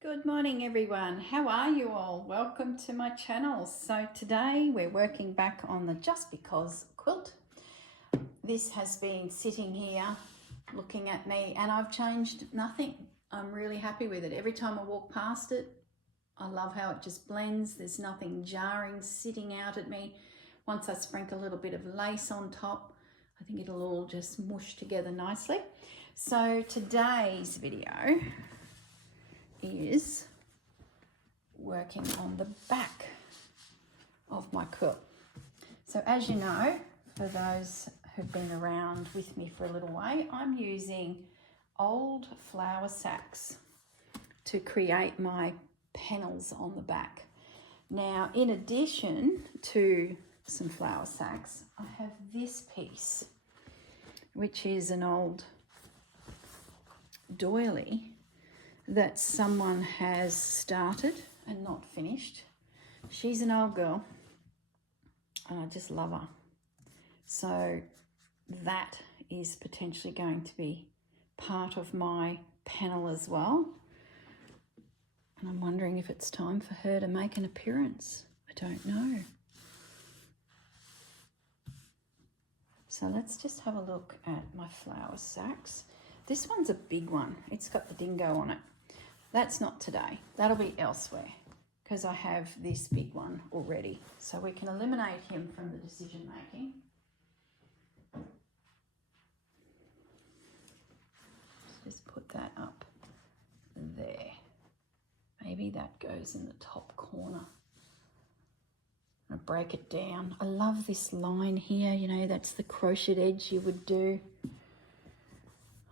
Good morning everyone, how are you all? Welcome to my channel. So today we're working back on the Just Because quilt. This has been sitting here looking at me and I've changed nothing. I'm really happy with it. Every time I walk past it, I love how it just blends. There's nothing jarring sitting out at me. Once I sprinkle a little bit of lace on top, I think it'll all just mush together nicely. So today's video is working on the back of my quilt. So as you know, for those who've been around with me for a little way, I'm using old flour sacks to create my panels on the back. Now, in addition to some flour sacks, I have this piece, which is an old doily that someone has started and not finished. She's an old girl and I just love her. So that is potentially going to be part of my panel as well. And I'm wondering if it's time for her to make an appearance. I don't know. So let's just have a look at my flour sacks. This one's a big one. It's got the dingo on it. That's not today. That'll be elsewhere because I have this big one already. So we can eliminate him from the decision making. Just put that up there. Maybe that goes in the top corner. I'm gonna break it down. I love this line here, you know, that's the crocheted edge you would do.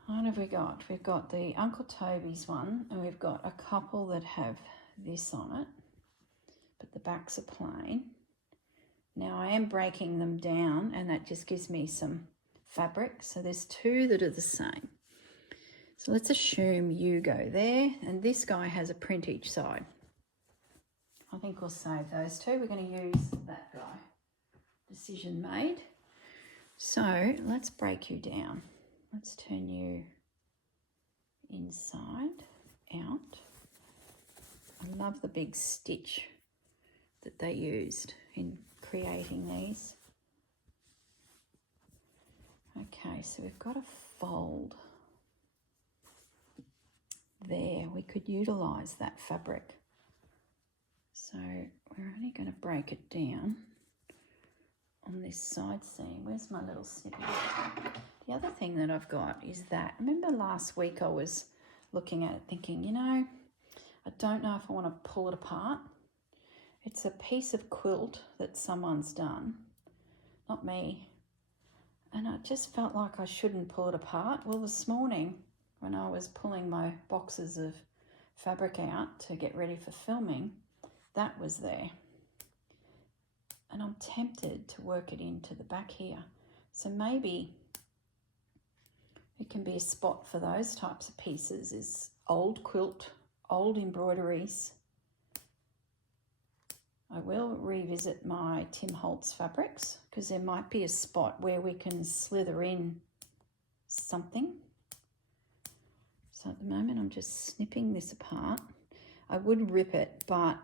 What have we got? We've got the Uncle Toby's one and we've got a couple that have this on it, but the backs are plain. Now I am breaking them down and that just gives me some fabric. So there's two that are the same. So let's assume you go there and this guy has a print each side. I think we'll save those two. We're going to use that guy. Decision made. So let's break you down. Let's turn you inside out. I love the big stitch that they used in creating these. Okay, so we've got a fold there. We could utilize that fabric. So we're only going to break it down on this side seam. Where's my little snippet? The other thing that I've got is that, remember last week I was looking at it thinking, you know, I don't know if I want to pull it apart. It's a piece of quilt that someone's done, not me. And I just felt like I shouldn't pull it apart. Well, this morning when I was pulling my boxes of fabric out to get ready for filming, that was there. And I'm tempted to work it into the back here. So maybe it can be a spot for those types of pieces, is old quilt, old embroideries. I will revisit my Tim Holtz fabrics because there might be a spot where we can slither in something. So at the moment I'm just snipping this apart. I would rip it, but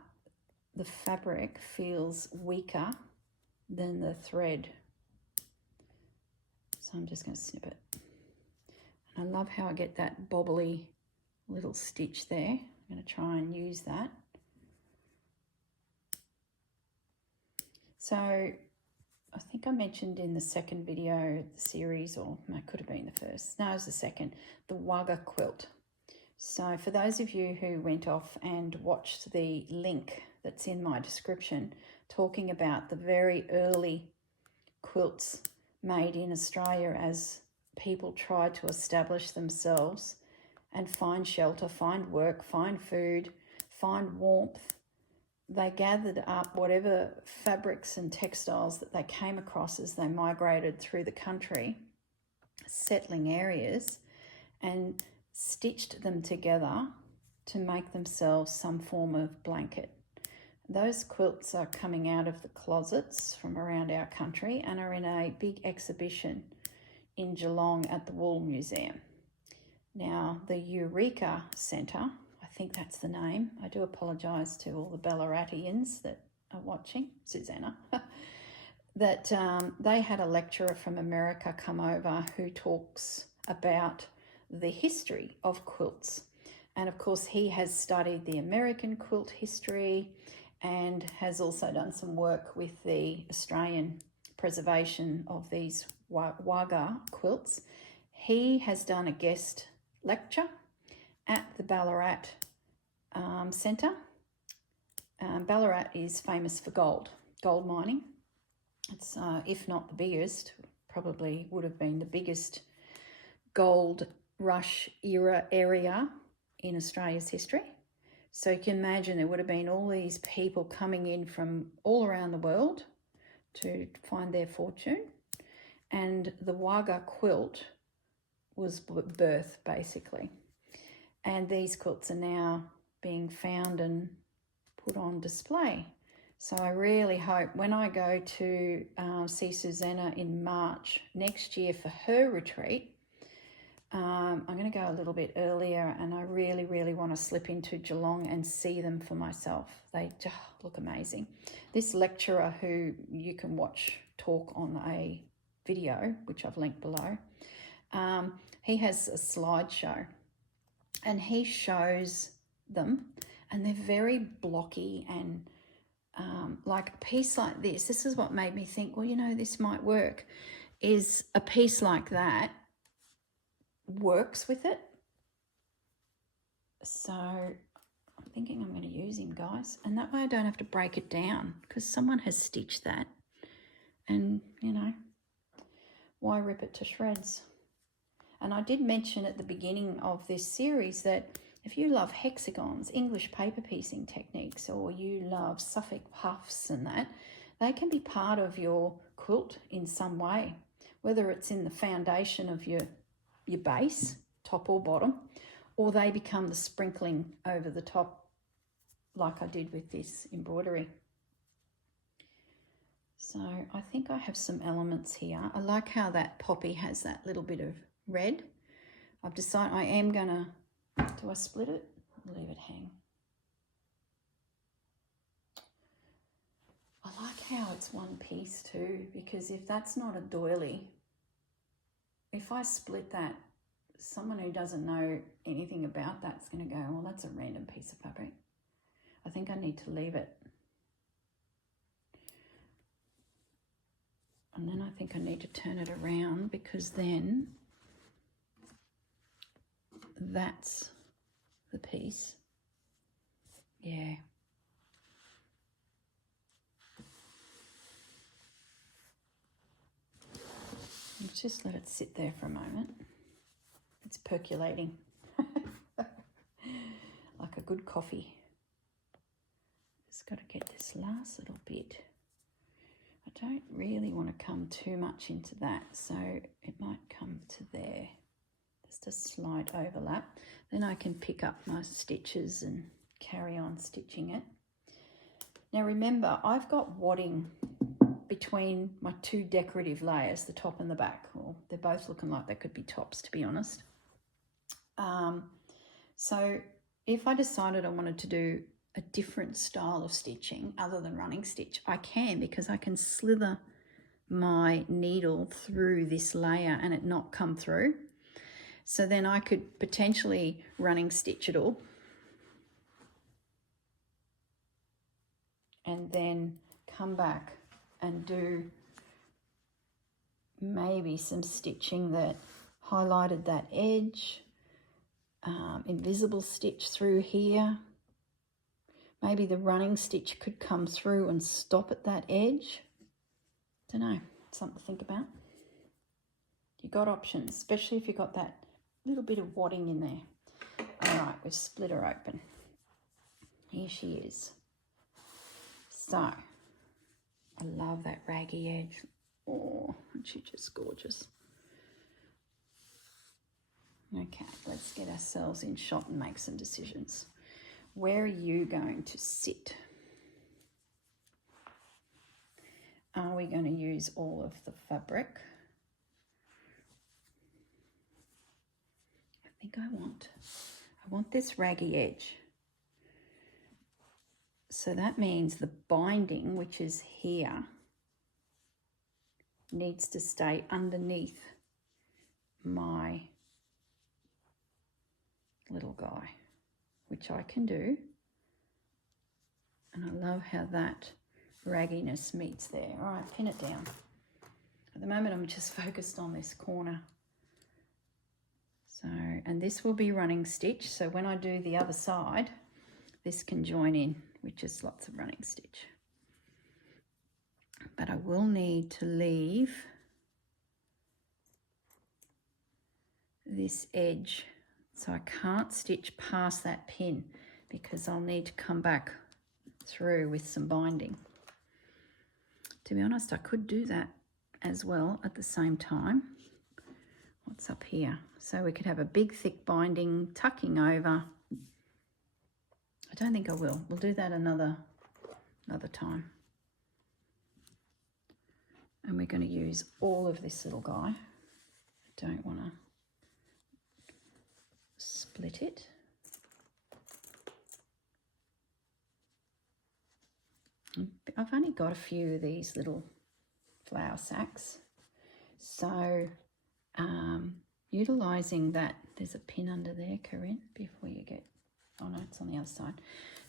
the fabric feels weaker than the thread. So I'm just going to snip it. And I love how I get that bobbly little stitch there. I'm going to try and use that. So I think I mentioned in the second video of the series, or it could have been the first, no, it was the second, the Wagga Quilt. So for those of you who went off and watched the link that's in my description talking about the very early quilts made in Australia as people tried to establish themselves and find shelter, find work, find food, find warmth, they gathered up whatever fabrics and textiles that they came across as they migrated through the country, settling areas, and stitched them together to make themselves some form of blanket. Those quilts are coming out of the closets from around our country and are in a big exhibition in Geelong at the Wool Museum. Now, the Eureka Centre, I think that's the name. I do apologise to all the Ballaratians that are watching, Susanna, that they had a lecturer from America come over who talks about the history of quilts. And of course, he has studied the American quilt history and has also done some work with the Australian preservation of these Wagga quilts. He has done a guest lecture at the Ballarat Centre. Ballarat is famous for gold mining. It's, if not the biggest, probably would have been the biggest gold rush era area in Australia's history. So you can imagine there would have been all these people coming in from all around the world to find their fortune. And the Wagga quilt was birth, basically. And these quilts are now being found and put on display. So I really hope when I go to see Susanna in March next year for her retreat, I'm going to go a little bit earlier, and I really, really want to slip into Geelong and see them for myself. They just look amazing. This lecturer who you can watch talk on a video, which I've linked below, he has a slideshow and he shows them, and they're very blocky, and like a piece like this is what made me think, well, you know, this might work, is a piece like that works with it. So I'm thinking I'm going to use him, guys, and that way I don't have to break it down, because someone has stitched that, and you know, why rip it to shreds? And I did mention at the beginning of this series that if you love hexagons, English paper piecing techniques, or you love Suffolk puffs and that, they can be part of your quilt in some way, whether it's in the foundation of your base, top or bottom, or they become the sprinkling over the top like I did with this embroidery. So I think I have some elements here. I like how that poppy has that little bit of red. I've decided I am gonna, do I split it? Leave it hang. I like how it's one piece too, because if that's not a doily, if I split that, someone who doesn't know anything about that's going to go, well, that's a random piece of fabric. I think I need to leave it. And then I think I need to turn it around, because then that's the piece. Yeah. Let's just let it sit there for a moment. It's percolating like a good coffee. Just got to get this last little bit. I don't really want to come too much into that, so it might come to there. Just a slight overlap. Then I can pick up my stitches and carry on stitching it. Now remember, I've got wadding between my two decorative layers, the top and the back. Well, they're both looking like they could be tops, to be honest. So if I decided I wanted to do a different style of stitching other than running stitch, I can, because I can slither my needle through this layer and it not come through. So then I could potentially running stitch it all and then come back and do maybe some stitching that highlighted that edge, invisible stitch through here. Maybe the running stitch could come through and stop at that edge. Don't know, something to think about. You got options, especially if you got that little bit of wadding in there. All right, we've split her open. Here she is. So, I love that raggy edge. Oh, isn't she just gorgeous? Okay, let's get ourselves in shot and make some decisions. Where are you going to sit? Are we going to use all of the fabric? I think I want this raggy edge. So that means the binding, which is here, needs to stay underneath my little guy, which I can do. And I love how that ragginess meets there. All right, pin it down. At the moment, I'm just focused on this corner. So, and this will be running stitch. So when I do the other side, this can join in with just lots of running stitch. But I will need to leave this edge. So I can't stitch past that pin because I'll need to come back through with some binding. To be honest, I could do that as well at the same time. What's up here? So we could have a big thick binding tucking over. I don't think I will. We'll do that another time. And we're going to use all of this little guy. I don't want to split it. I've only got a few of these little flower sacks. So utilising that, there's a pin under there, Corinne, before you get, oh no, it's on the other side.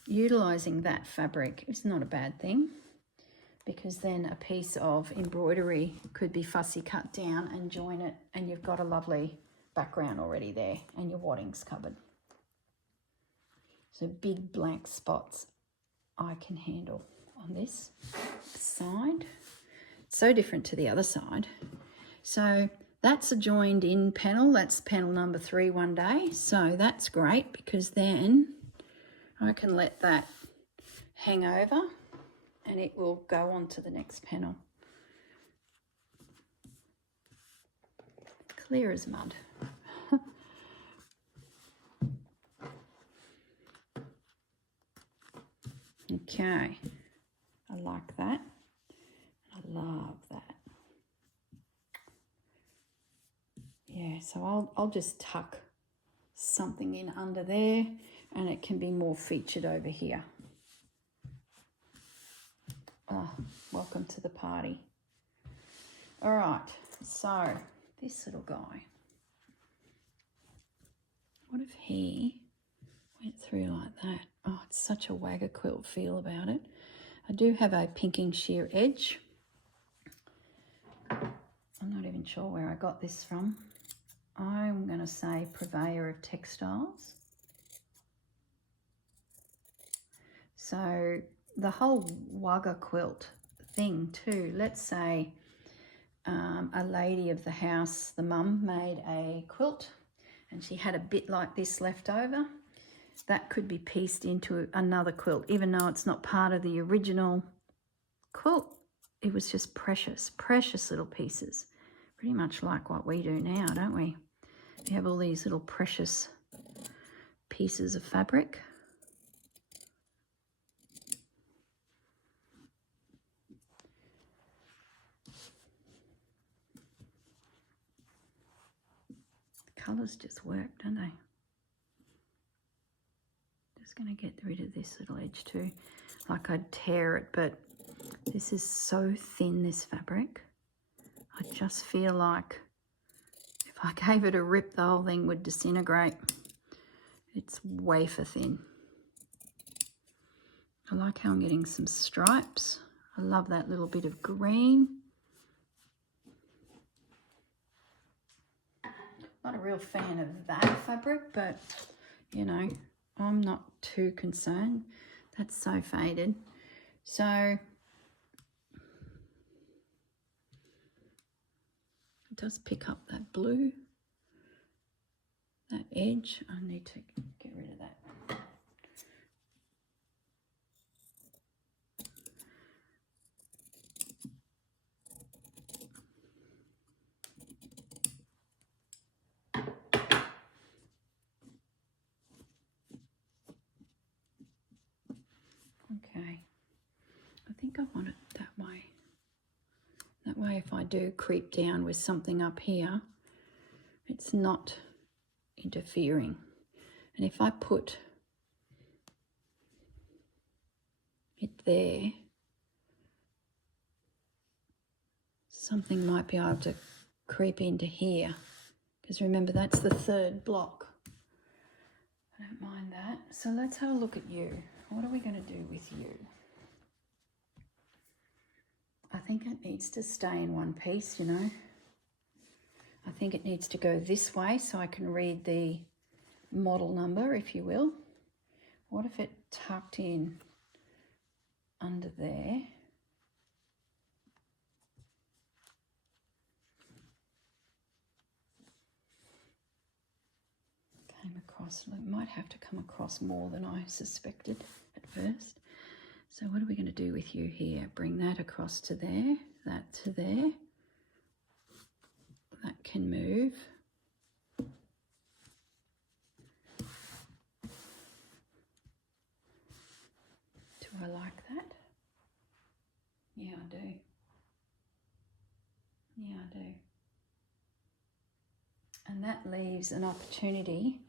Utilising that fabric is not a bad thing, because then a piece of embroidery could be fussy cut down and join it, and you've got a lovely background already there and your wadding's covered. So big blank spots I can handle on this side. So different to the other side. So that's a joined in panel. That's panel number 3 one day. So that's great, because then I can let that hang over and it will go on to the next panel. Clear as mud. Okay, I like that. I love that. Yeah, so I'll just tuck something in under there, and it can be more featured over here. Oh, welcome to the party. All right, so this little guy, what if he went through like that? Oh, it's such a Wagga Quilt feel about it. I do have a pinking sheer edge. I'm not even sure where I got this from. I'm going to say Purveyor of Textiles. So the whole Wagga Quilt thing too, let's say a lady of the house, the mum, made a quilt and she had a bit like this left over. That could be pieced into another quilt, even though it's not part of the original quilt. It was just precious, precious little pieces. Pretty much like what we do now, don't we? We have all these little precious pieces of fabric. The colours just work, don't they? Just going to get rid of this little edge too. Like I'd tear it, but this is so thin, this fabric. I just feel like if I gave it a rip, the whole thing would disintegrate. It's wafer thin. I like how I'm getting some stripes. I love that little bit of green. Not a real fan of that fabric, but you know, I'm not too concerned. That's so faded. So it does pick up that blue, that edge. I need to get rid of that. Okay, I think I want it that way. That way if I do creep down with something up here, it's not interfering. And if I put hit there, something might be able to creep into here, because remember that's the third block. I don't mind that. So let's have a look at you. What are we going to do with you? I think it needs to stay in one piece, you know. I think it needs to go this way so I can read the model number, if you will. What if it tucked in under there? Came across, it might have to come across more than I suspected at first. So what are we going to do with you here? Bring that across to there, that to there. That can move. Do I like that? Yeah, I do. Yeah, I do. And that leaves an opportunity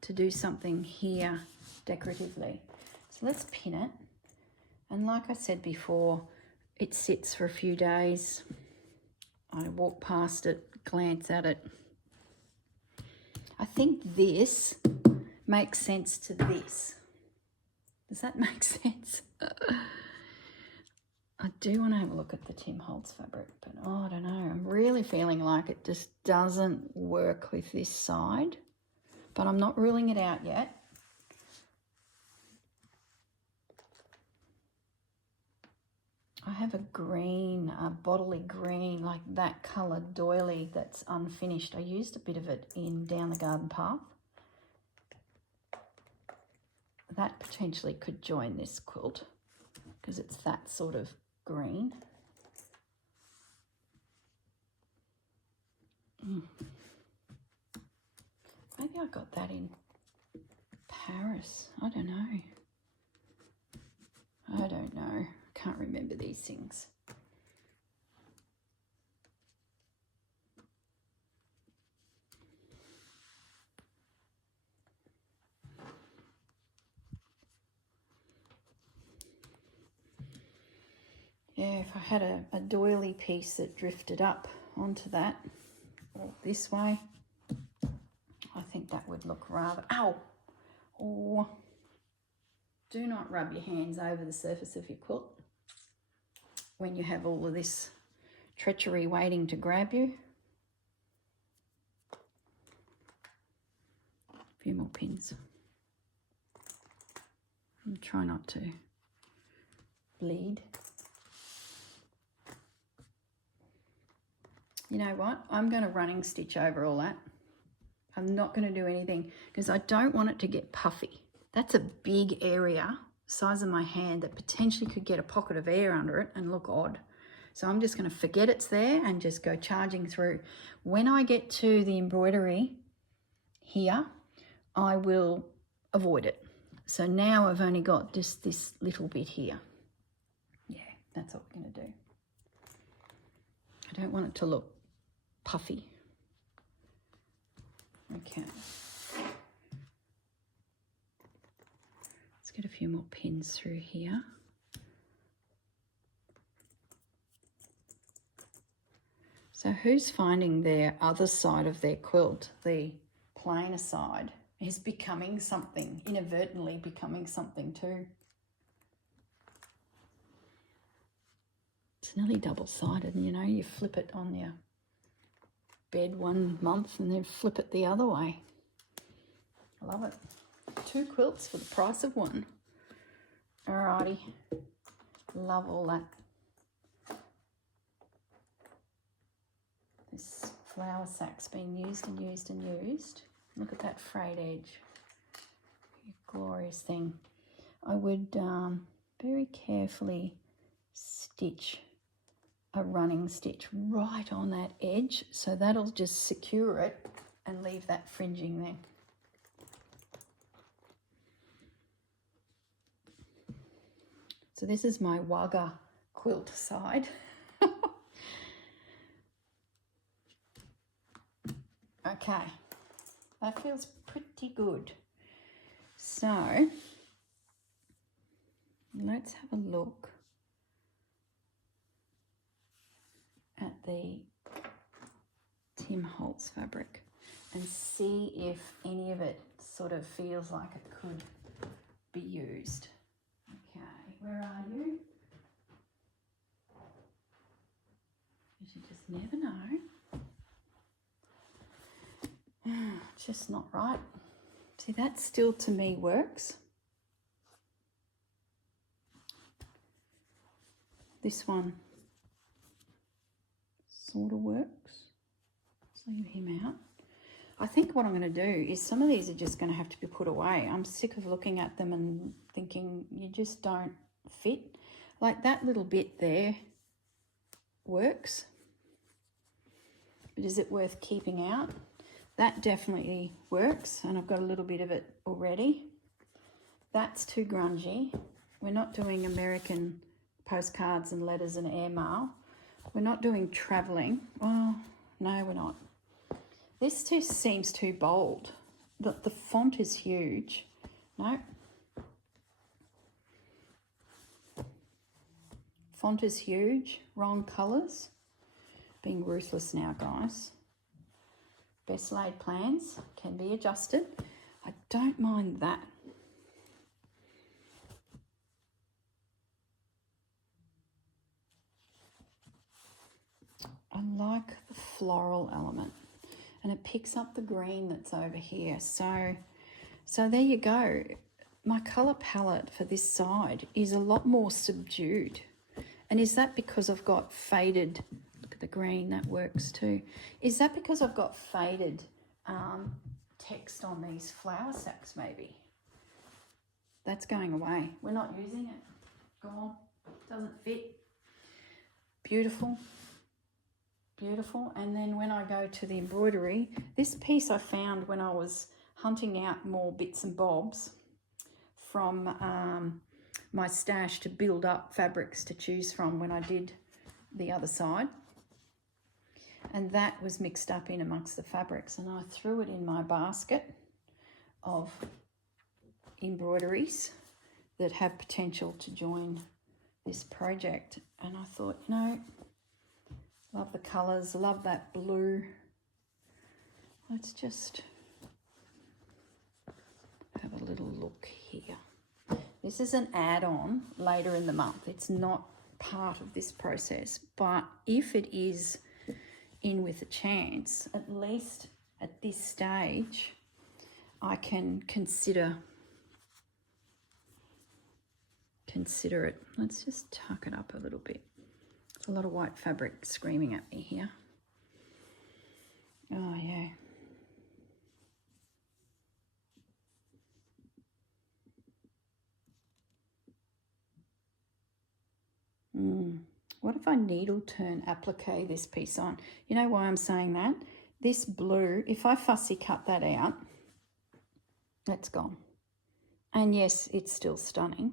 to do something here decoratively. So let's pin it. And like I said before, it sits for a few days. I walk past it, glance at it. I think this makes sense to this. Does that make sense? I do want to have a look at the Tim Holtz fabric, but oh, I don't know. I'm really feeling like it just doesn't work with this side, but I'm not ruling it out yet. I have a green, a bodily green, like that coloured doily that's unfinished. I used a bit of it in Down the Garden Path. That potentially could join this quilt because it's that sort of green. Maybe I got that in Paris. I don't know. I don't know. Can't remember these things. Yeah, if I had a doily piece that drifted up onto that, or this way, I think that would look rather... Ow! Or do not rub your hands over the surface of your quilt when you have all of this treachery waiting to grab you. A few more pins. And try not to bleed. You know what? I'm going to running stitch over all that. I'm not going to do anything because I don't want it to get puffy. That's a big area, size of my hand, that potentially could get a pocket of air under it and look odd. So I'm just going to forget it's there and just go charging through. When I get to the embroidery here, I will avoid it. So now I've only got just this little bit here. Yeah, that's what we're going to do. I don't want it to look puffy. Okay. Let's get a few more pins through here. So who's finding their other side of their quilt, the plainer side, is becoming something, inadvertently becoming something too? It's nearly double-sided, you know, you flip it on your bed one month and then flip it the other way. I love it. 2 quilts for the price of 1. Alrighty. Love all that. This flower sack's been used and used and used. Look at that frayed edge. Glorious thing. I would very carefully stitch a running stitch right on that edge, so that'll just secure it and leave that fringing there. So this is my Wagga Quilt side. Okay, that feels pretty good. So Let's have a look at the Tim Holtz fabric and see if any of it sort of feels like it could be used. Okay, where are you? Because you just never know. It's just not right. See, that still to me works. This one sort of works. Let's leave him out. I think what I'm going to do is some of these are just going to have to be put away. I'm sick of looking at them and thinking you just don't fit. Like that little bit there works. But is it worth keeping out? That definitely works, and I've got a little bit of it already. That's too grungy. We're not doing American postcards and letters and airmail. We're not doing travelling. Oh, no, we're not. This too seems too bold. The font is huge. No. Font is huge. Wrong colours. Being ruthless now, guys. Best laid plans can be adjusted. I don't mind that. I like the floral element, and it picks up the green that's over here. So there you go. My colour palette for this side is a lot more subdued. And is that because I've got faded, look at the green, that works too. Is that because I've got faded text on these flower sacks maybe? That's going away. We're not using it. Gone. Doesn't fit. Beautiful. Beautiful. And then when I go to the embroidery, this piece I found when I was hunting out more bits and bobs from my stash to build up fabrics to choose from when I did the other side. And that was mixed up in amongst the fabrics, and I threw it in my basket of embroideries that have potential to join this project. And I thought, you know, love the colours, love that blue. Let's just have a little look here. This is an add-on later in the month. It's not part of this process, but if it is in with a chance, at least at this stage, I can consider it. Let's just tuck it up a little bit. There's a lot of white fabric screaming at me here. Oh yeah. What if I needle turn applique this piece on? You know why I'm saying that? This blue, if I fussy cut that out, that's gone. And yes, it's still stunning.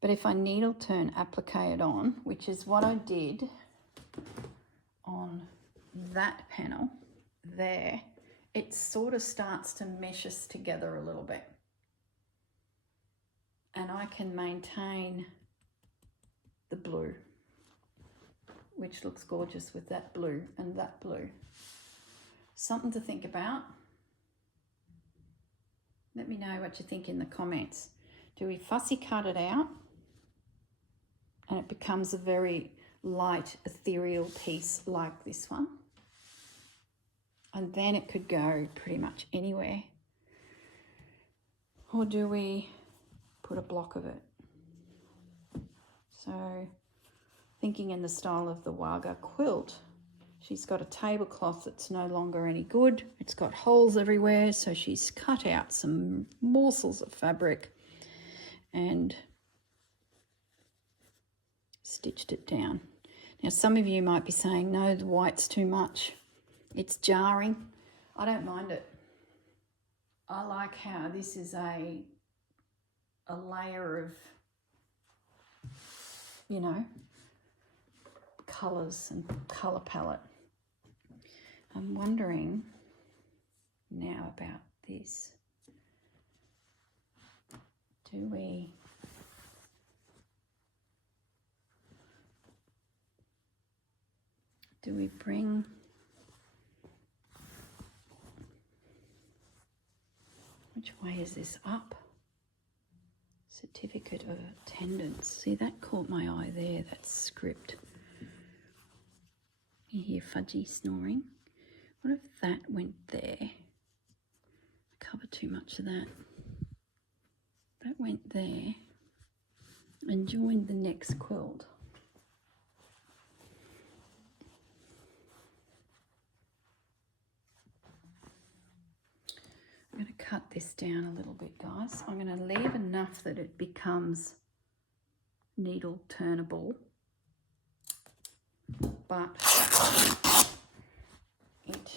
But if I needle turn applique it on, which is what I did on that panel there, it sort of starts to mesh us together a little bit. And I can maintain the blue, which looks gorgeous with that blue and that blue. Something to think about. Let me know what you think in the comments. Do we fussy cut it out and it becomes a very light ethereal piece like this one, and then it could go pretty much anywhere? Or do we put a block of it? So thinking in the style of the Wagga Quilt, she's got a tablecloth that's no longer any good. It's got holes everywhere, so she's cut out some morsels of fabric and stitched it down. Now some of you might be saying, no, the white's too much. It's jarring. I don't mind it. I like how this is a layer of, you know, colours and colour palette. I'm wondering now about this. Do we we bring which way is this up? Certificate of attendance. See, that caught my eye there, that script. You hear Fudgy snoring. What if that went there? I cover too much of that. That went there and joined the next quilt. I'm going to cut this down a little bit, guys. I'm going to leave enough that it becomes needle turnable, but it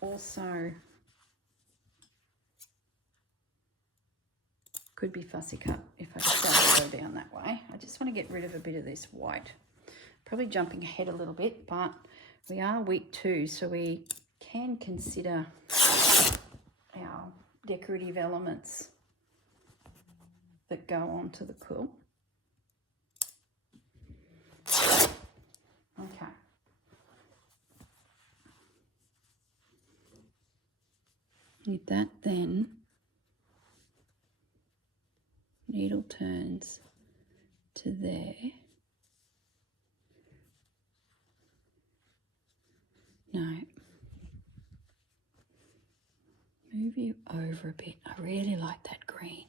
also could be fussy cut if I decide to go down that way. I just want to get rid of a bit of this white. Probably jumping ahead a little bit, but we are week 2, so we can consider our decorative elements that go onto the quilt. Okay. With that, then needle turns to there. No. Move you over a bit. I really like that green.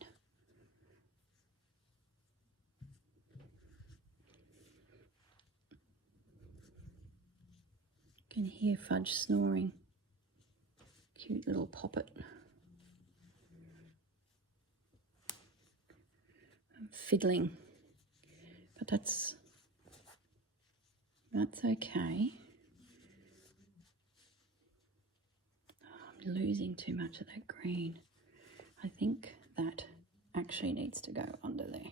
You can hear Fudge snoring. Cute little poppet. I'm fiddling, but that's okay. I'm losing too much of that green. I think that actually needs to go under there.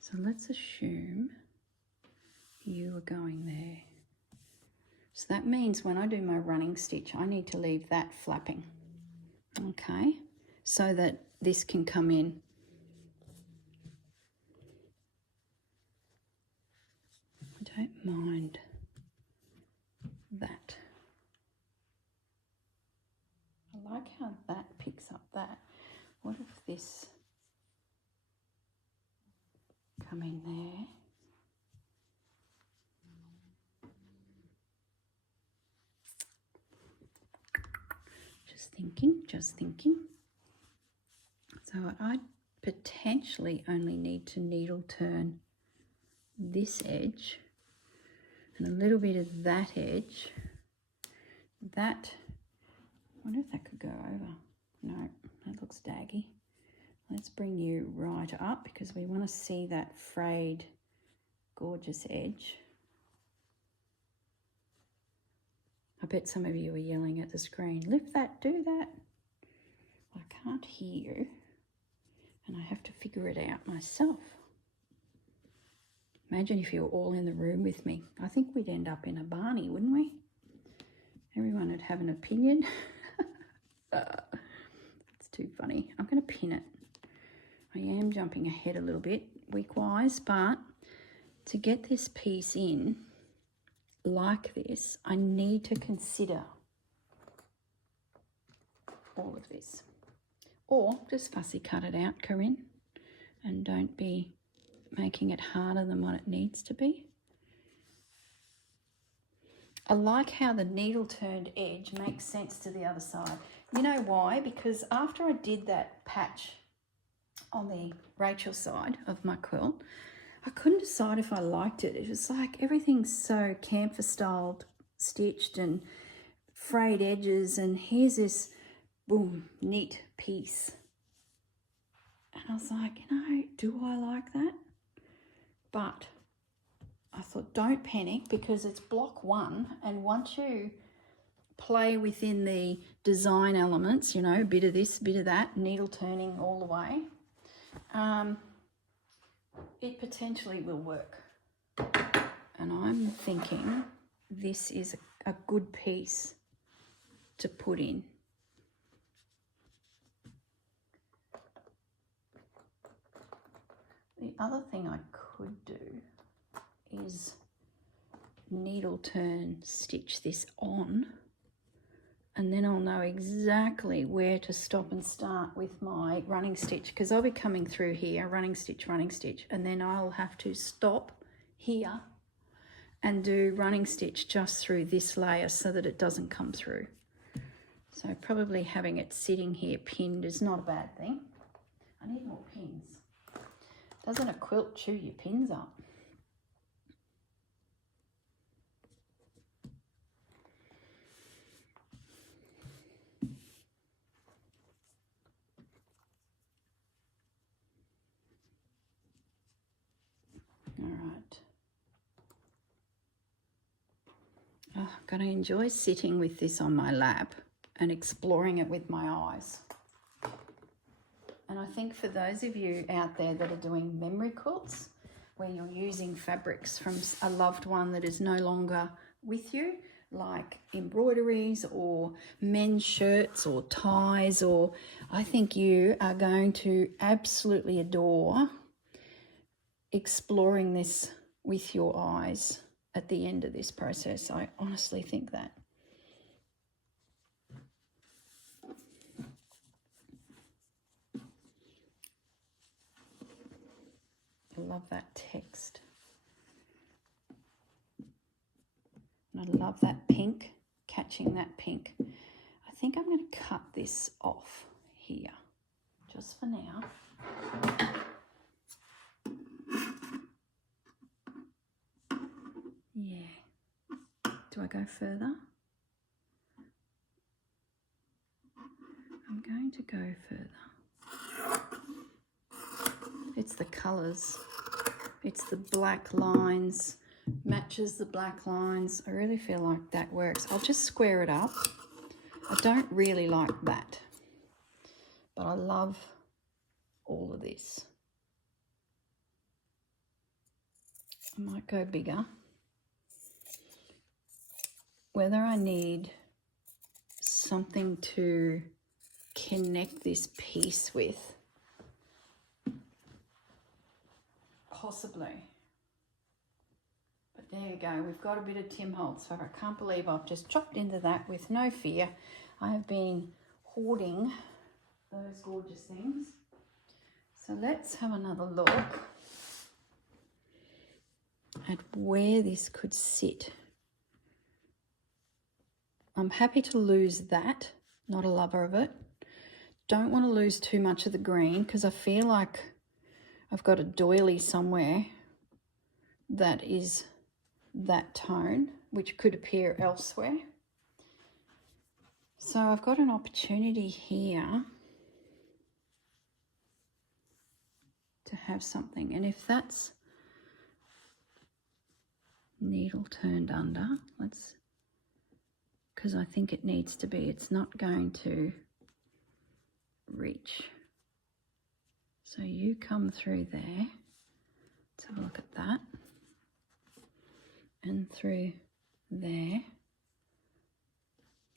So let's assume you are going there. So that means when I do my running stitch, I need to leave that flapping, okay, so that this can come in. I don't mind that. I like how that picks up that. What if this come in there? Just thinking. So I potentially only need to needle turn this edge and a little bit of that edge. That, I wonder if that could go over. No, that looks daggy. Let's bring you right up because we want to see that frayed, gorgeous edge. I bet some of you are yelling at the screen, lift that, do that. I can't hear you and I have to figure it out myself. Imagine if you were all in the room with me. I think we'd end up in a Barney, wouldn't we? Everyone would have an opinion. It's too funny. I'm going to pin it. I am jumping ahead a little bit week-wise, but to get this piece in like this, I need to consider all of this. Or just fussy cut it out, Corinne, and don't be making it harder than what it needs to be. I like how the needle turned edge makes sense to the other side. You know why? Because after I did that patch on the Rachel side of my quilt, I couldn't decide if I liked it. It was like everything's so camphor styled, stitched and frayed edges, and here's this boom, neat piece. And I was like, you know, do I like that? But I thought, don't panic because it's block 1, and once you play within the design elements, you know, a bit of this, bit of that, needle turning all the way, it potentially will work. And I'm thinking this is a good piece to put in The other thing I could do is needle turn stitch this on, and then I'll know exactly where to stop and start with my running stitch, because I'll be coming through here, running stitch, and then I'll have to stop here and do running stitch just through this layer so that it doesn't come through. So probably having it sitting here pinned is not a bad thing. I need more pins. Doesn't a quilt chew your pins up? All right. Oh, I'm going to enjoy sitting with this on my lap and exploring it with my eyes. And I think for those of you out there that are doing memory quilts, where you're using fabrics from a loved one that is no longer with you, like embroideries or men's shirts or ties, or I think you are going to absolutely adore exploring this with your eyes at the end of this process. I honestly think that. I love that text. And I love that pink, catching that pink. I think I'm going to cut this off here, just for now. Yeah. Do I go further? I'm going to go further. It's the colours. It's the black lines. Matches the black lines. I really feel like that works. I'll just square it up. I don't really like that, but I love all of this. I might go bigger. Whether I need something to connect this piece with, possibly. But there you go, we've got a bit of Tim Holtz, so I can't believe I've just chopped into that with no fear. I have been hoarding those gorgeous things. So let's have another look at where this could sit. I'm happy to lose that, not a lover of it. Don't want to lose too much of the green because I feel like I've got a doily somewhere that is that tone, which could appear elsewhere. So I've got an opportunity here to have something. And if that's needle turned under, let's, because I think it needs to be, it's not going to reach. So you come through there. Let's have a look at that. And through there.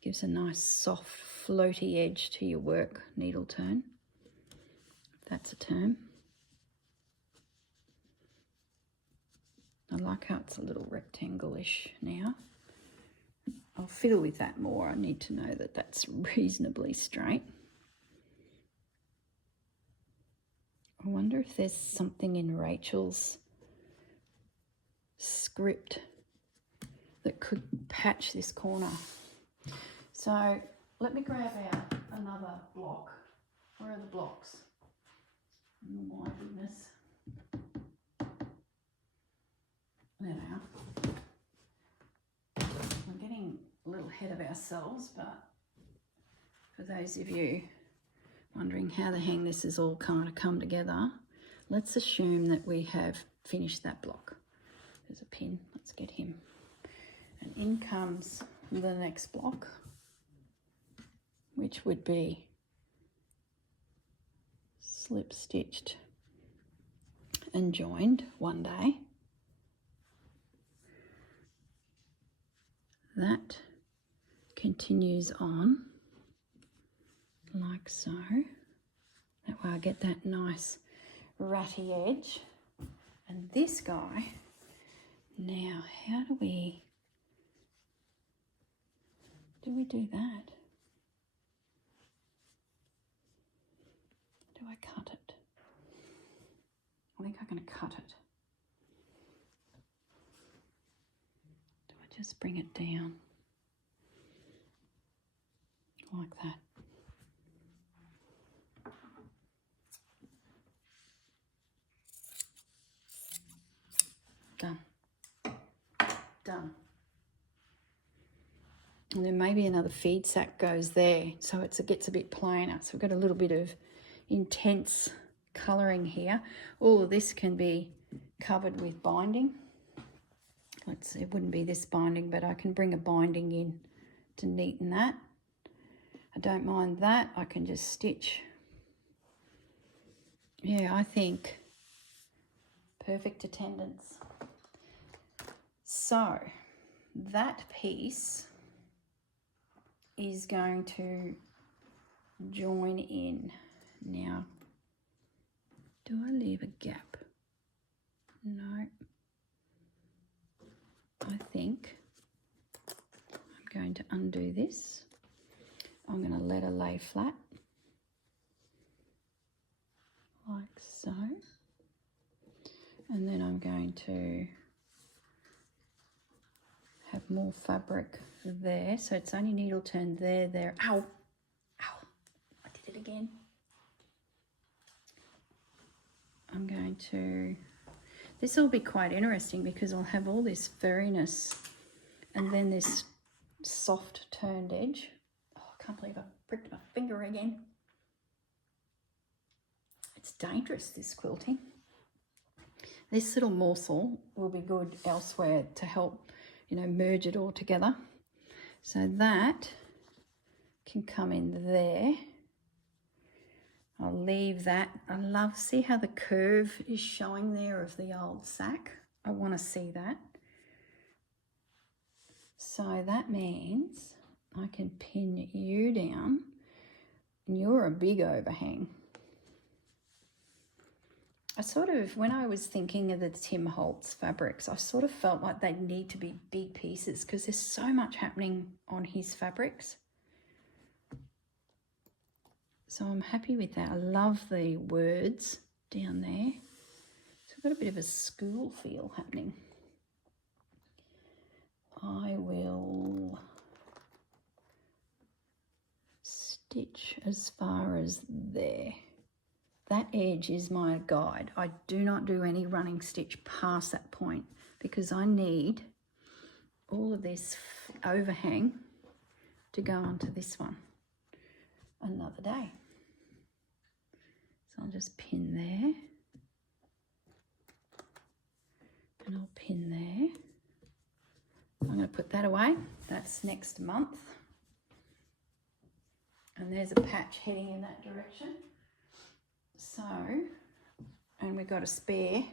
Gives a nice soft floaty edge to your work needle turn, if that's a term. I like how it's a little rectangle-ish now. I'll fiddle with that more. I need to know that that's reasonably straight. I wonder if there's something in Rachel's script that could patch this corner. So let me grab out another block. Where are the blocks? Oh my goodness. There they are. We're getting a little ahead of ourselves, but for those of you wondering how the hang this is all kind of come together, let's assume that we have finished that block. There's a pin, let's get him. And in comes the next block, which would be slip stitched and joined one day. That continues on like so. That way I get that nice ratty edge And this guy, now how do we do that? Do I cut it? I think I'm going to cut it. Do I just bring it down like that? Done. Done. And then maybe another feed sack goes there, so it gets a bit plainer. So we've got a little bit of intense colouring here. All of this can be covered with binding. It wouldn't be this binding, but I can bring a binding in to neaten that. I don't mind that. I can just stitch. Yeah, I think perfect attendance. So that piece is going to join in. Now, do I leave a gap? No. I think I'm going to undo this. I'm going to let her lay flat, like so. And then I'm going to have more fabric there. So it's only needle turn there. Ow, ow, I did it again. I'm going to, this will be quite interesting because I'll have all this furriness and then this soft turned edge. Oh, I can't believe I pricked my finger again. It's dangerous, this quilting. This little morsel will be good elsewhere to help, you know, merge it all together. So that can come in there. I'll leave that. I love, see how the curve is showing there of the old sack? I want to see that. So that means I can pin you down, and you're a big overhang. I sort of, when I was thinking of the Tim Holtz fabrics, I sort of felt like they need to be big pieces because there's so much happening on his fabrics. So I'm happy with that. I love the words down there. So I've got a bit of a school feel happening. I will stitch as far as there. That edge is my guide. I do not do any running stitch past that point because I need all of this overhang to go onto this one another day. So I'll just pin there and I'll pin there. I'm going to put that away. That's next month. And there's a patch heading in that direction. So, and we've got a spare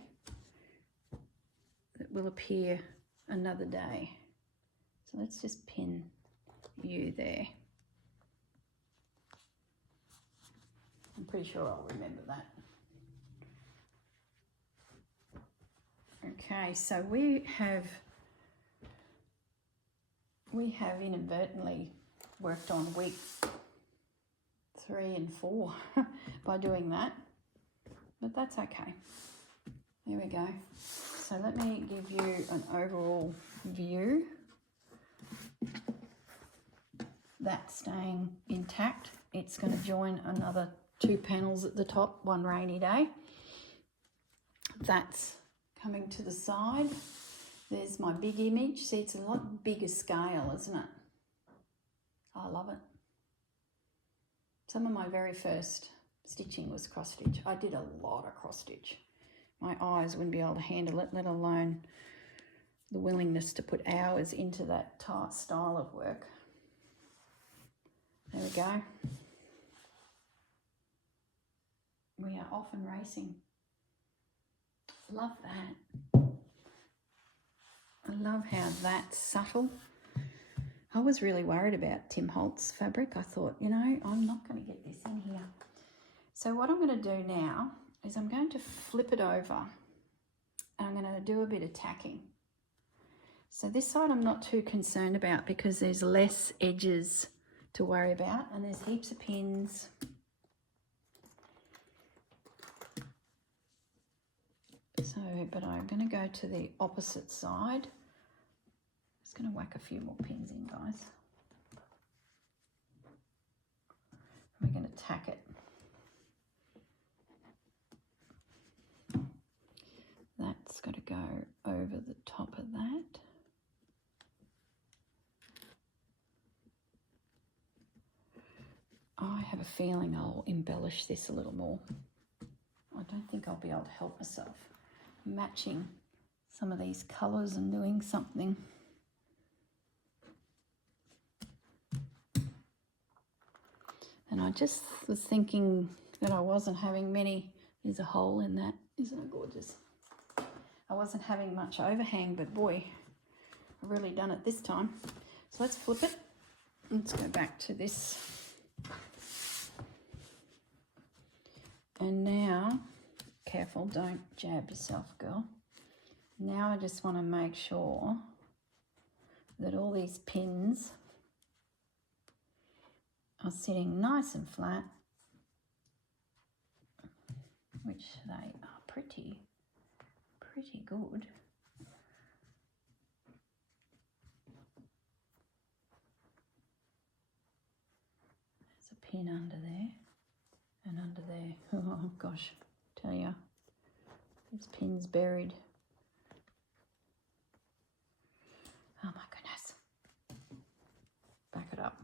that will appear another day. So let's just pin you there. I'm pretty sure I'll remember that. Okay, so we have inadvertently worked on week 3 and 4 by doing that, but that's okay. There we go. So let me give you an overall view. That's staying intact. It's going to join another 2 panels at the top one rainy day. That's coming to the side. There's my big image. See, it's a lot bigger scale, isn't it? I love it. Some of my very first stitching was cross stitch. I did a lot of cross stitch. My eyes wouldn't be able to handle it, let alone the willingness to put hours into that tight style of work. There we go. We are off and racing. Love that. I love how that's subtle. I was really worried about Tim Holtz fabric. I thought, you know, I'm not going to get this in here. So what I'm going to do now is I'm going to flip it over I'm going to do a bit of tacking. So this side I'm not too concerned about because there's less edges to worry about, and there's heaps of pins. So, but I'm going to go to the opposite side. Just going to whack a few more pins in, guys. We're going to tack it. That's got to go over the top of that. I have a feeling I'll embellish this a little more. I don't think I'll be able to help myself matching some of these colours and doing something. And I just was thinking that I wasn't having many. There's a hole in that. Isn't it gorgeous? I wasn't having much overhang, but boy, I've really done it this time. So let's flip it. Let's go back to this. And now, careful, don't jab yourself, girl. Now I just want to make sure that all these pins are sitting nice and flat, which they are pretty good. There's a pin under there and under there. Oh gosh, tell ya, this pin's buried. Oh my goodness. Back it up.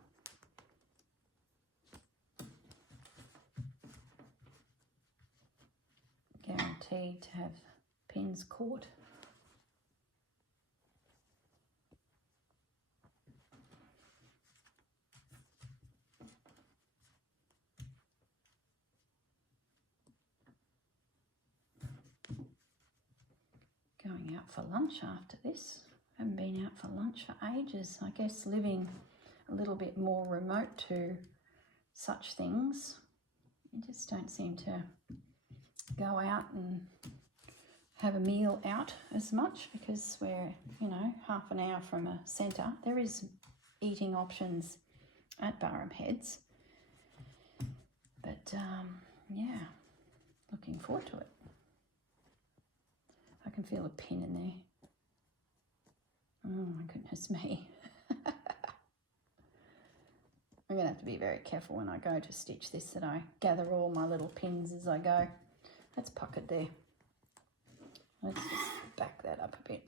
Guaranteed to have pins caught. Going out for lunch after this. Haven't been out for lunch for ages. I guess living a little bit more remote to such things. You just don't seem to go out and have a meal out as much because we're, you know, half an hour from a centre. There is eating options at Barham Heads. But yeah, looking forward to it. I can feel a pin in there. Oh my goodness me. I'm going to have to be very careful when I go to stitch this that I gather all my little pins as I go. That's puckered there. Let's just back that up a bit.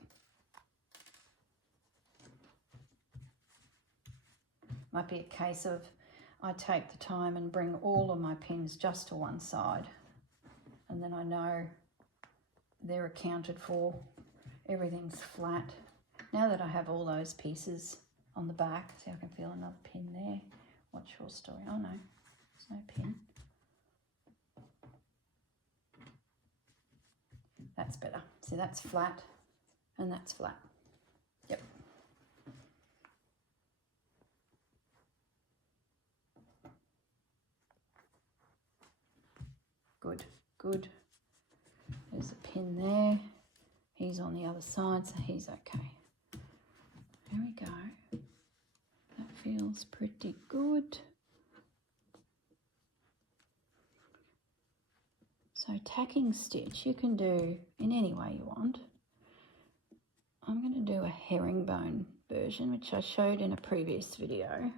Might be a case of I take the time and bring all of my pins just to one side, and then I know they're accounted for. Everything's flat. Now that I have all those pieces on the back, see, I can feel another pin there. What's your story? Oh no, there's no pin. That's better. See, that's flat and that's flat. Yep. Good, good. There's a pin there. He's on the other side, so he's okay. There we go. That feels pretty good. So tacking stitch you can do in any way you want. I'm going to do a herringbone version, which I showed in a previous video.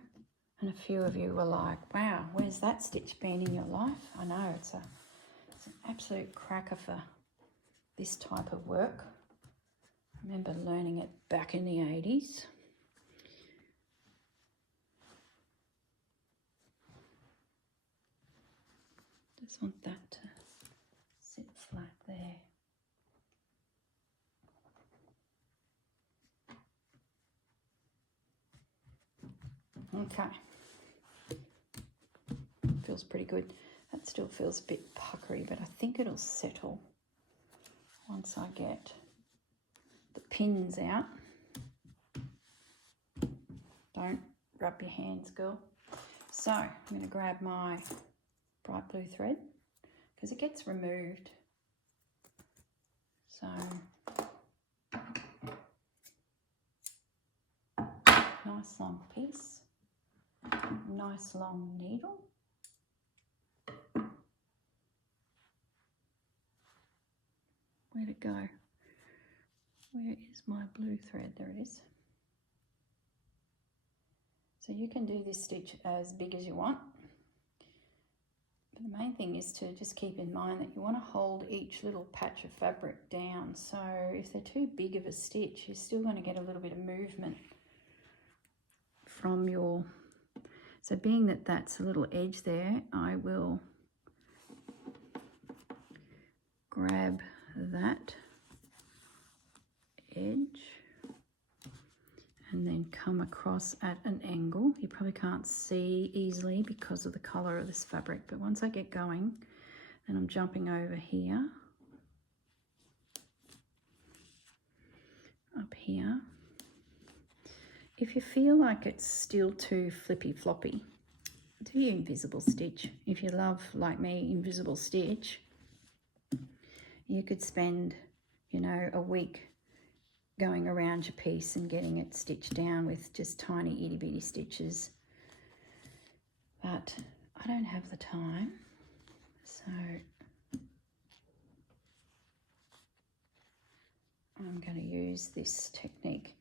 And a few of you were like, wow, where's that stitch been in your life? I know, it's an absolute cracker for this type of work. I remember learning it back in the 80s. Just want that to sit flat there. Okay. Feels pretty good. That still feels a bit puckery, but I think it'll settle once I get the pins out. Don't rub your hands, girl. So I'm going to grab my bright blue thread because it gets removed. So nice long piece, nice long needle. Where'd it go? Where is my blue thread? There it is. So you can do this stitch as big as you want. But the main thing is to just keep in mind that you want to hold each little patch of fabric down. So if they're too big of a stitch, you're still going to get a little bit of movement from your... So being that that's a little edge there, I will grab that edge and then come across at an angle. You probably can't see easily because of the colour of this fabric, but once I get going, then I'm jumping over here, up here. If you feel like it's still too flippy floppy, do your invisible stitch. If you love, like me, invisible stitch, you could spend, you know, a week going around your piece and getting it stitched down with just tiny itty bitty stitches. But I don't have the time, so I'm going to use this technique.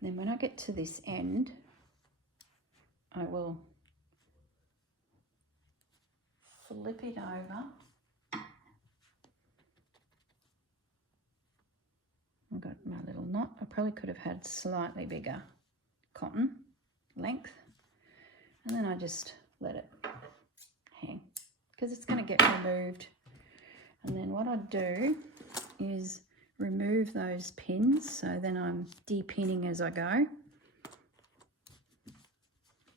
And then when I get to this end, I will flip it over. I've got my little knot. I probably could have had slightly bigger cotton length. And then I just let it hang because it's going to get removed. And then what I do is remove those pins. So then I'm de-pinning as I go.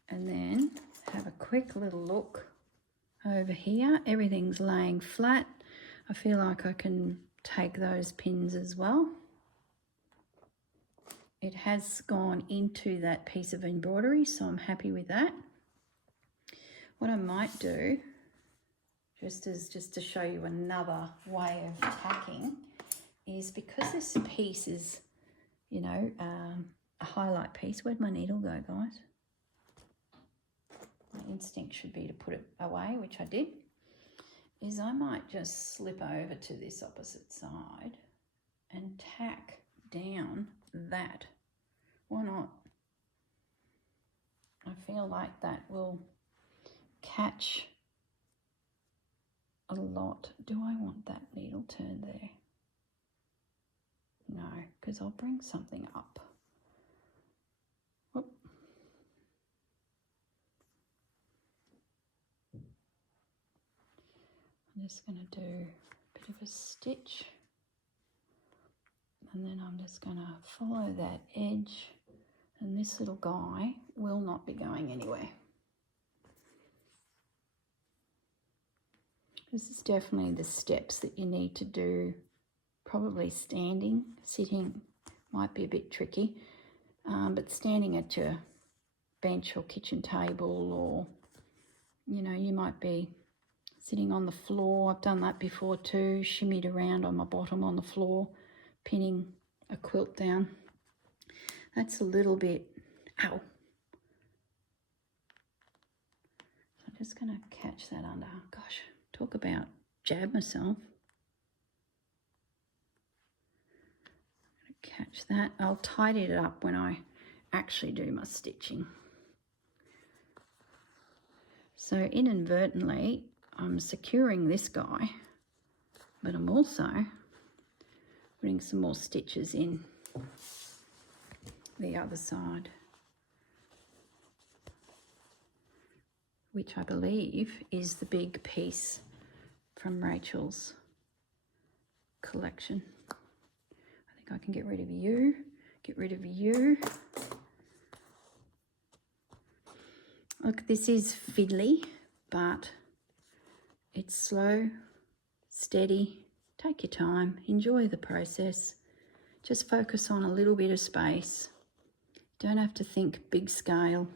And then have a quick little look over here. Everything's laying flat. I feel like I can take those pins as well. It has gone into that piece of embroidery, so I'm happy with that. What I might do, just to show you another way of tacking, is because this piece is, you know, a highlight piece. Where'd my needle go, guys? My instinct should be to put it away, which I did, is I might just slip over to this opposite side and tack down that. Why not? I feel like that will catch a lot. Do I want that needle turned there? No, because I'll bring something up. Whoop. I'm just going to do a bit of a stitch. And then I'm just going to follow that edge, and this little guy will not be going anywhere. This is definitely the steps that you need to do, probably standing. Sitting might be a bit tricky, but standing at your bench or kitchen table, or, you know, you might be sitting on the floor. I've done that before too, shimmied around on my bottom on the floor, pinning a quilt down. That's a little bit, ow. So I'm just going to catch that under. Gosh, talk about jab myself. I'm going to catch that. I'll tidy it up when I actually do my stitching. So inadvertently, I'm securing this guy, but I'm also putting some more stitches in the other side, which I believe is the big piece from Rachel's collection. I think I can get rid of you, get rid of you. Look, this is fiddly, but it's slow, steady. Take your time, enjoy the process. Just focus on a little bit of space. Don't have to think big scale.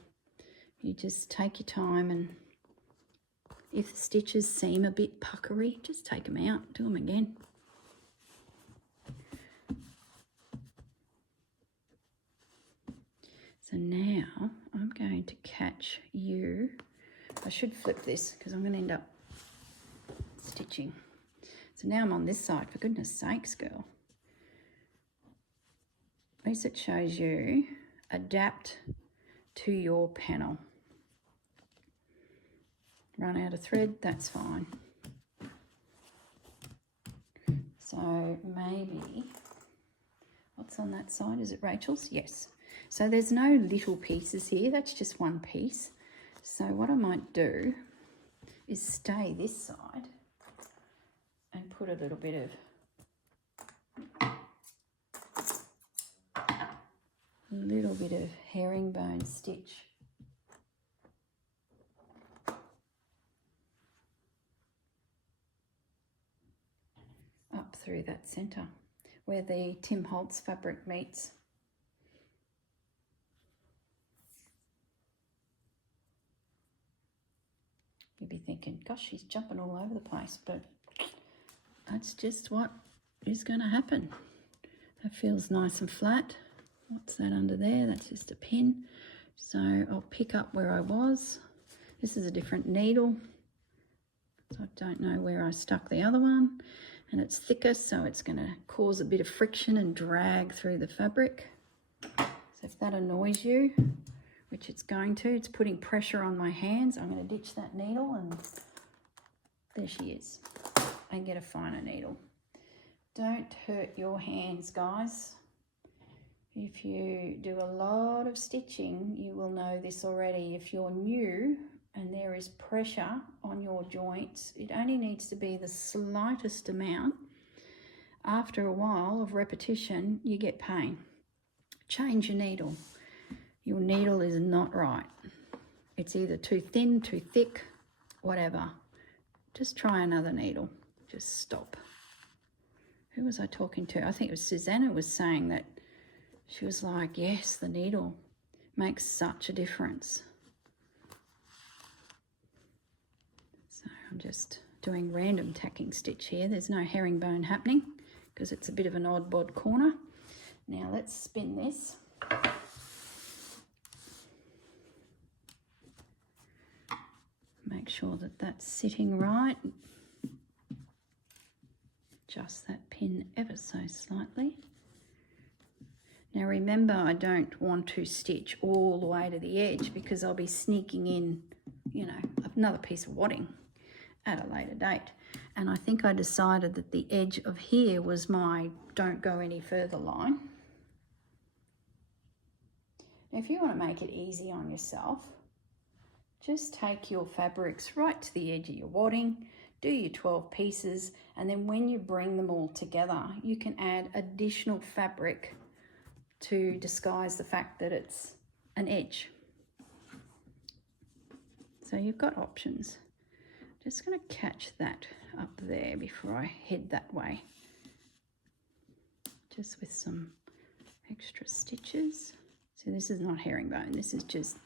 You just take your time, and if the stitches seem a bit puckery, just take them out, do them again. So now I'm going to catch you. I should flip this because I'm going to end up stitching. So now I'm on this side, for goodness sakes, girl. At least it shows you adapt to your panel. Run out of thread, that's fine. So maybe, what's on that side? Is it Rachel's? Yes. So there's no little pieces here, that's just one piece. So what I might do is stay this side and put a little bit of herringbone stitch up through that centre where the Tim Holtz fabric meets. You'd be thinking, gosh, she's jumping all over the place, but that's just what is going to happen. That feels nice and flat. What's that under there? That's just a pin. So I'll pick up where I was. This is a different needle. So I don't know where I stuck the other one. And it's thicker, so it's going to cause a bit of friction and drag through the fabric. So if that annoys you, which it's going to, it's putting pressure on my hands. I'm going to ditch that needle, and there she is. And get a finer needle. Don't hurt your hands, guys. If you do a lot of stitching, you will know this already. If you're new and there is pressure on your joints, it only needs to be the slightest amount. After a while of repetition, you get pain. Change your needle. Your needle is not right. It's either too thin, too thick, whatever. Just try another needle. Just stop. Who was I talking to? I think it was Susanna was saying that. She was like, yes, the needle makes such a difference. So I'm just doing random tacking stitch here. There's no herringbone happening because it's a bit of an odd bod corner. Now let's spin this. Make sure that that's sitting right. Adjust that pin ever so slightly. Now remember, I don't want to stitch all the way to the edge because I'll be sneaking in, you know, another piece of wadding at a later date. And I think I decided that the edge of here was my don't go any further line. Now if you want to make it easy on yourself, just take your fabrics right to the edge of your wadding, do your 12 pieces, and then when you bring them all together, you can add additional fabric to disguise the fact that it's an edge. So you've got options. Just going to catch that up there before I head that way. Just with some extra stitches. So this is not herringbone, this is just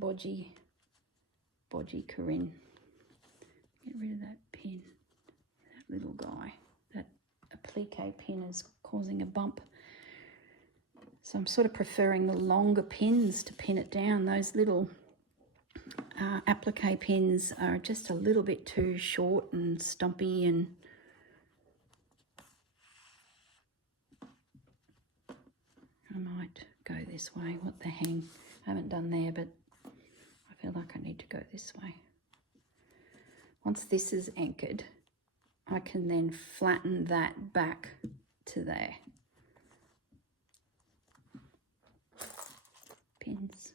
bodgy Corinne. Get rid of that pin, that little guy. That appliqué pin is causing a bump. So I'm sort of preferring the longer pins to pin it down. Those little appliqué pins are just a little bit too short and stumpy, and I might go this way. What the hang? I haven't done there, but I feel like I need to go this way. Once this is anchored, I can then flatten that back to there. Pins.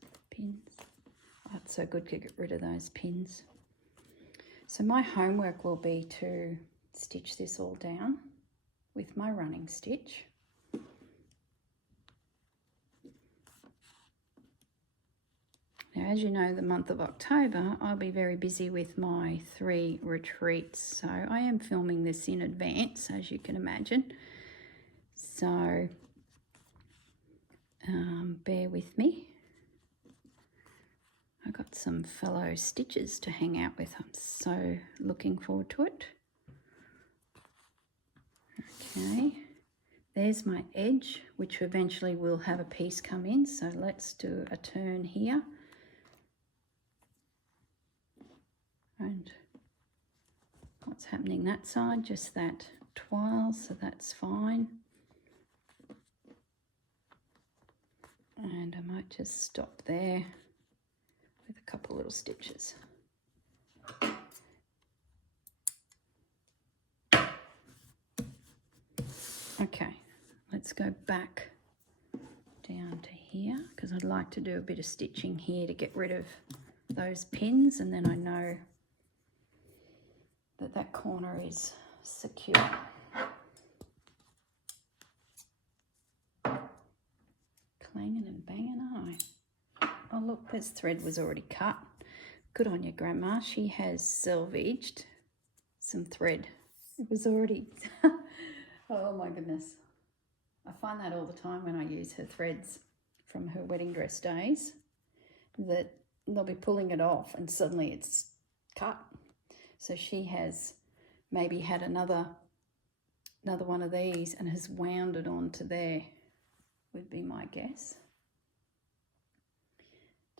Oh, it's so good to get rid of those pins. So my homework will be to stitch this all down with my running stitch. Now, as you know, the month of October, I'll be very busy with my 3 retreats. So I am filming this in advance, as you can imagine. So bear with me. I got some fellow stitches to hang out with. I'm so looking forward to it. Okay, there's my edge, which eventually will have a piece come in. So let's do a turn here. And what's happening that side? Just that twirl, so that's fine. And I might just stop there with a couple little stitches. Okay, let's go back down to here because I'd like to do a bit of stitching here to get rid of those pins, and then I know that that corner is secure. Clanging and banging, aren't I? Oh look, this thread was already cut. Good on you, Grandma. She has salvaged some thread. It was already... Oh my goodness. I find that all the time when I use her threads from her wedding dress days, that they'll be pulling it off and suddenly it's cut. So she has maybe had another one of these and has wound it onto there, would be my guess.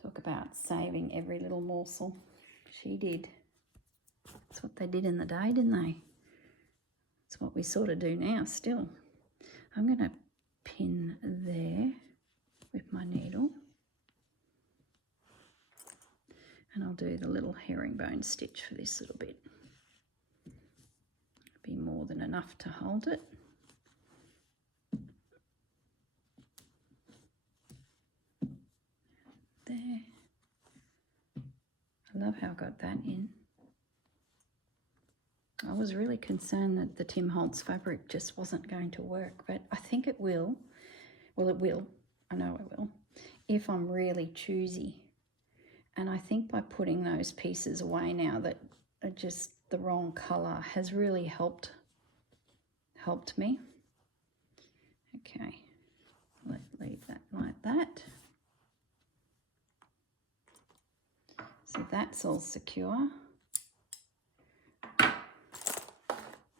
Talk about saving every little morsel. She did. That's what they did in the day, didn't they? It's what we sort of do now still. I'm going to pin there with my needle. And I'll do the little herringbone stitch for this little bit. Be more than enough to hold it. There. I love how I got that in. I was really concerned that the Tim Holtz fabric just wasn't going to work, but I think it will. Well, it will. I know it will. If I'm really choosy. And I think by putting those pieces away now that are just the wrong colour has really helped me. Okay, let's leave that like that. So that's all secure.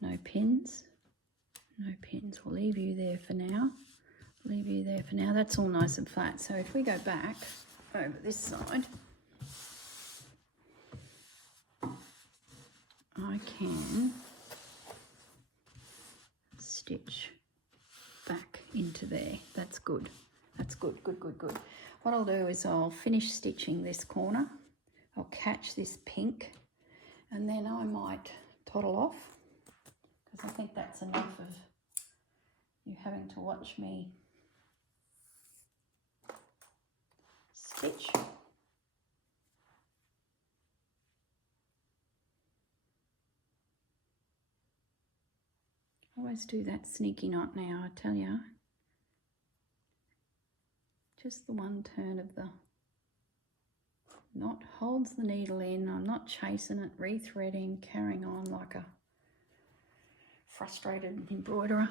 No pins. No pins. We'll leave you there for now. Leave you there for now. That's all nice and flat. So if we go back over this side, I can stitch back into there. That's good. That's good, good, good, good. What I'll do is I'll finish stitching this corner. I'll catch this pink and then I might toddle off because I think that's enough of you having to watch me stitch. Always do that sneaky knot now, I tell you. Just the one turn of the knot holds the needle in. I'm not chasing it, rethreading, carrying on like a frustrated embroiderer.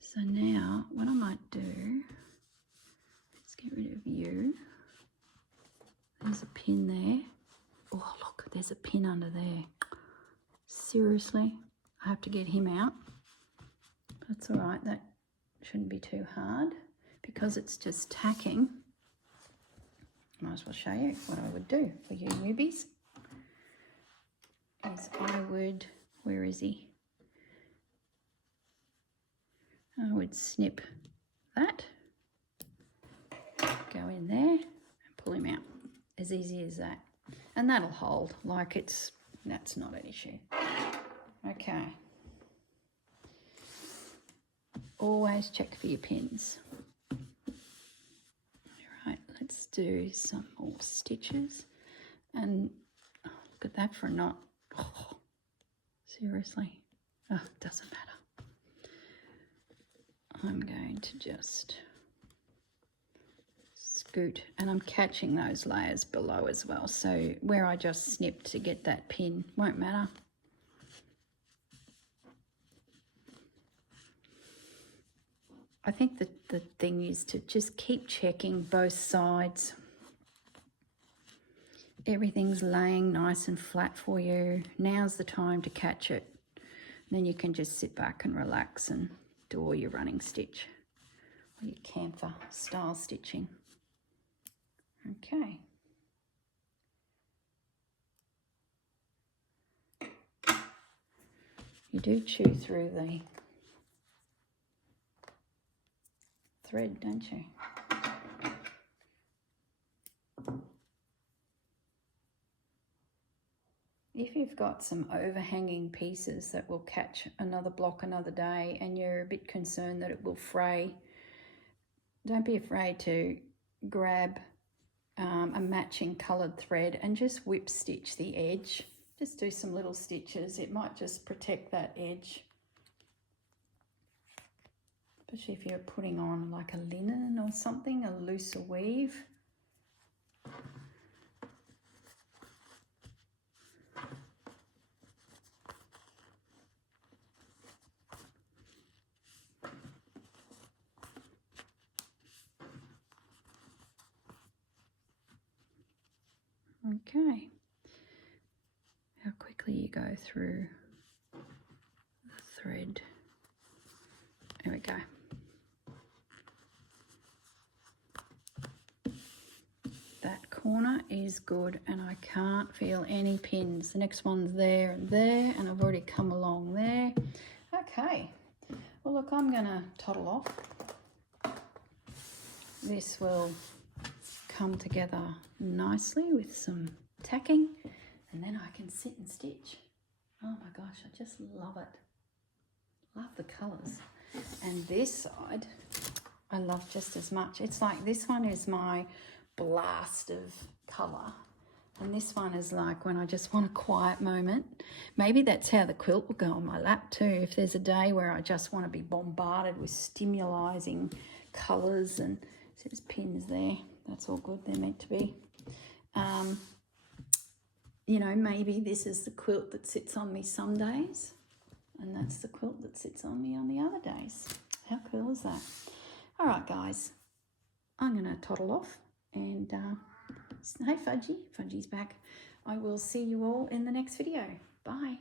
So now what I might do, let's get rid of you. There's a pin there. Oh look, there's a pin under there. Seriously, I have to get him out. That's all right, that shouldn't be too hard because it's just tacking. Might as well show you what I would do for you newbies. Is I would, where is he? I would snip that, go in there and pull him out. As easy as that. And that'll hold, like that's not an issue. Okay. Always check for your pins. Right, let's do some more stitches. And oh, look at that for a knot. Oh, seriously. Oh, it doesn't matter. I'm going to just scoot, and I'm catching those layers below as well. So where I just snipped to get that pin won't matter. I think that the thing is to just keep checking both sides. Everything's laying nice and flat for you. Now's the time to catch it. And then you can just sit back and relax and do all your running stitch or your camphor style stitching. Okay. You do chew through the thread, don't you? If you've got some overhanging pieces that will catch another block another day and you're a bit concerned that it will fray, don't be afraid to grab a matching coloured thread and just whip stitch the edge. Just do some little stitches. It might just protect that edge. Especially if you're putting on like a linen or something, a looser weave. Okay, how quickly you go through the thread. There we go. That corner is good and I can't feel any pins. The next one's there and there, and I've already come along there. Okay, well look, I'm gonna toddle off. This will come together nicely with some tacking, and then I can sit and stitch. Oh my gosh, I just love it. Love the colours. And this side I love just as much. It's like this one is my blast of colour, and this one is like when I just want a quiet moment. Maybe that's how the quilt will go on my lap too. If there's a day where I just want to be bombarded with stimulating colours, and there's pins there. That's all good, they're meant to be. You know, maybe this is the quilt that sits on me some days, and that's the quilt that sits on me on the other days. How cool is that? All right, guys, I'm going to toddle off, and hey, Fudgy, Fudgy's back. I will see you all in the next video. Bye.